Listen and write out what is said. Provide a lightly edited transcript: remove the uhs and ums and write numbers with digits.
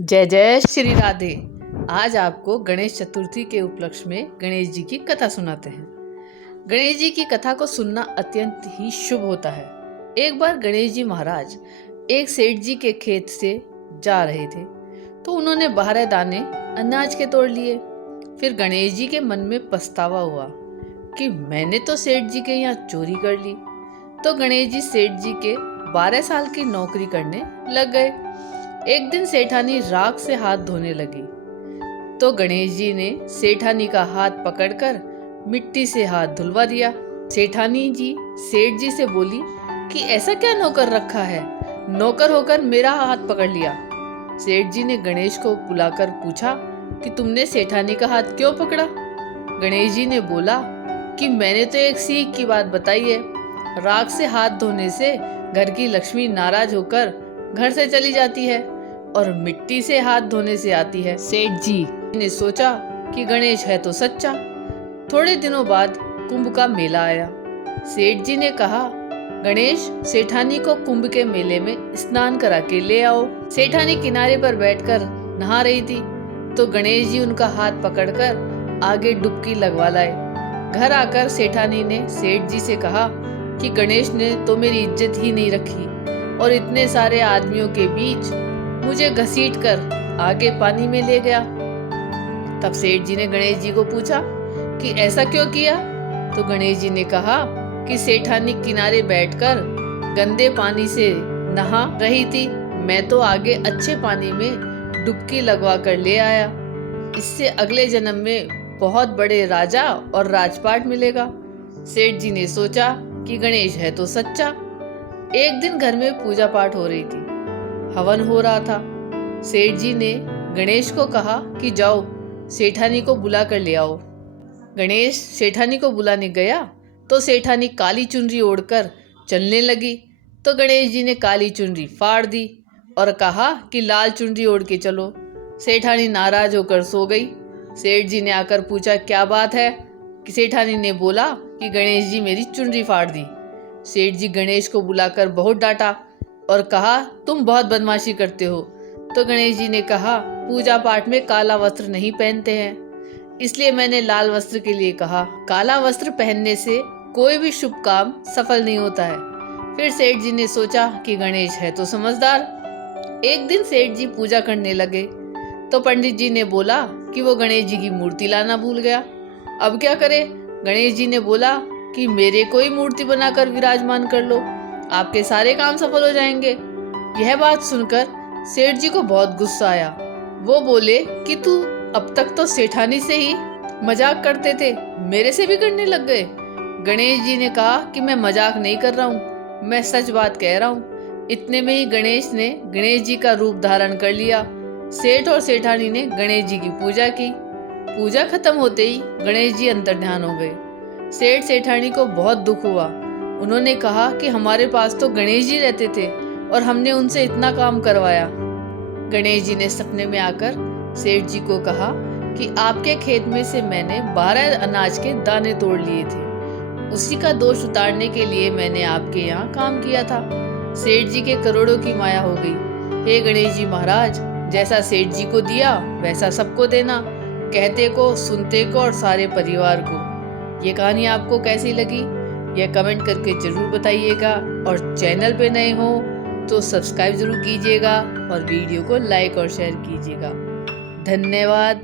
जय जय श्री राधे। आज आपको गणेश चतुर्थी के उपलक्ष्य में गणेश जी की कथा सुनाते हैं। गणेश जी की कथा को सुनना अत्यंत ही शुभ होता है। एक बार गणेश जी महाराज एक सेठ जी के खेत से जा रहे थे तो उन्होंने 12 दाने अनाज के तोड़ लिए। फिर गणेश जी के मन में पछतावा हुआ कि मैंने तो सेठ जी के यहाँ चोरी कर ली। तो गणेश जी सेठ जी के 12 साल की नौकरी करने लग गए। एक दिन सेठानी राख से हाथ धोने लगी तो गणेश जी ने सेठानी का हाथ पकड़कर मिट्टी से हाथ धुलवा दिया। सेठानी जी सेठ जी से बोली कि ऐसा क्या नौकर रखा है, नौकर होकर मेरा हाथ पकड़ लिया। सेठ जी ने गणेश को बुलाकर पूछा कि तुमने सेठानी का हाथ क्यों पकड़ा। गणेश जी ने बोला कि मैंने तो एक सीख की बात बताई है, राख से हाथ धोने से घर की लक्ष्मी नाराज होकर घर से चली जाती है और मिट्टी से हाथ धोने से आती है। सेठ जी ने सोचा कि गणेश है तो सच्चा। थोड़े दिनों बाद कुंभ का मेला आया। सेठ जी ने कहा, गणेश सेठानी को कुंभ के मेले में स्नान करा के ले आओ। सेठानी किनारे पर बैठकर नहा रही थी तो गणेश जी उनका हाथ पकड़कर आगे डुबकी लगवा लाए। घर आकर सेठानी ने सेठ जी से कहा कि गणेश ने तो मेरी इज्जत ही नहीं रखी और इतने सारे आदमियों के बीच मुझे घसीटकर आगे पानी में ले गया। तब सेठ जी ने गणेश जी को पूछा कि ऐसा क्यों किया। तो गणेश जी ने कहा कि सेठानी किनारे बैठकर गंदे पानी से नहा रही थी, मैं तो आगे अच्छे पानी में डुबकी लगवा कर ले आया। इससे अगले जन्म में बहुत बड़े राजा और राजपाट मिलेगा। सेठ जी ने सोचा कि गणेश है तो सच्चा। एक दिन घर में पूजा पाठ हो रही थी, हवन हो रहा था। सेठ जी ने गणेश को कहा कि जाओ सेठानी को बुला कर ले आओ। गणेश सेठानी को बुलाने गया तो सेठानी काली चुनरी ओढ़कर चलने लगी तो गणेश जी ने काली चुनरी फाड़ दी और कहा कि लाल चुनरी ओढ़ के चलो। सेठानी नाराज होकर सो गई। सेठ जी ने आकर पूछा क्या बात है। कि सेठानी ने बोला कि गणेश जी मेरी चुनरी फाड़ दी। सेठ जी गणेश को बुलाकर बहुत डांटा और कहा तुम बहुत बदमाशी करते हो। तो गणेश जी ने कहा पूजा पाठ में काला वस्त्र नहीं पहनते हैं, इसलिए मैंने लाल वस्त्र के लिए कहा। काला वस्त्र पहनने से कोई भी शुभ काम सफल नहीं होता है। फिर सेठ जी ने सोचा कि गणेश है तो समझदार। एक दिन सेठ जी पूजा करने लगे तो पंडित जी ने बोला कि वो गणेश जी की मूर्ति लाना भूल गया, अब क्या करे। गणेश जी ने बोला कि मेरे कोई मूर्ति बनाकर विराजमान कर लो, आपके सारे काम सफल हो जाएंगे। यह बात सुनकर सेठ जी को बहुत गुस्सा आया। वो बोले कि तू अब तक तो सेठानी से ही मजाक करते थे, मेरे से भी करने लग गए। गणेश जी ने कहा कि मैं मजाक नहीं कर रहा हूँ, मैं सच बात कह रहा हूँ। इतने में ही गणेश ने गणेश जी का रूप धारण कर लिया। सेठ और सेठानी ने गणेश जी की पूजा की। पूजा खत्म होते ही गणेश जी अंतर्ध्यान हो गए। सेठ सेठानी को बहुत दुख हुआ। उन्होंने कहा कि हमारे पास तो गणेश जी रहते थे और हमने उनसे इतना काम करवाया। गणेश जी ने सपने में आकर सेठ जी को कहा कि आपके खेत में से मैंने 12 अनाज के दाने तोड़ लिए थे, उसी का दोष उतारने के लिए मैंने आपके यहाँ काम किया था। सेठ जी के करोड़ों की माया हो गई। हे गणेश जी महाराज, जैसा सेठ जी को दिया वैसा सबको देना, कहते को सुनते को और सारे परिवार को। ये कहानी आपको कैसी लगी यह कमेंट करके जरूर बताइएगा और चैनल पे नए हो तो सब्सक्राइब जरूर कीजिएगा और वीडियो को लाइक और शेयर कीजिएगा। धन्यवाद।